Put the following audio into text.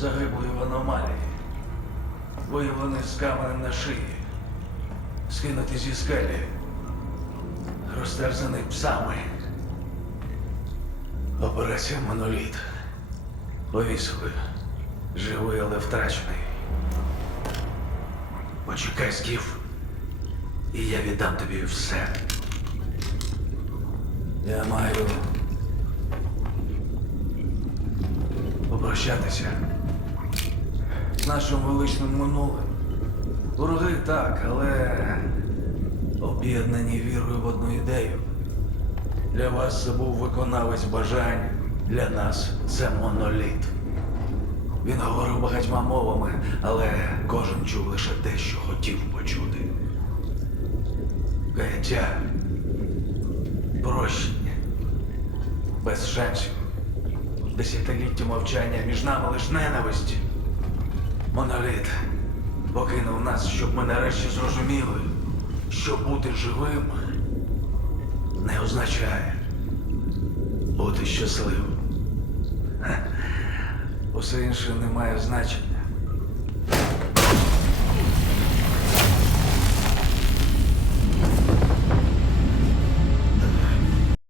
Загиблий в аномалії, виявлений з каменем на шиї, скинутий зі скелі, розтерзаний псами. Операція Моноліт. Повісили. Живий, але втрачений. Почекай, Скіф, і я віддам тобі все. Я маю попрощатися нашим величним минулим. Вороги так, але об'єднані вірою в одну ідею. Для вас це був виконавець бажань, для нас це моноліт. Він говорив багатьма мовами, але кожен чув лише те, що хотів почути. Каяття, прощення, без шансів, десятиліття мовчання між нами лиш ненависть. Моноліт покинув нас, щоб ми нарешті зрозуміли, що бути живим не означає бути щасливим. Усе інше не має значення.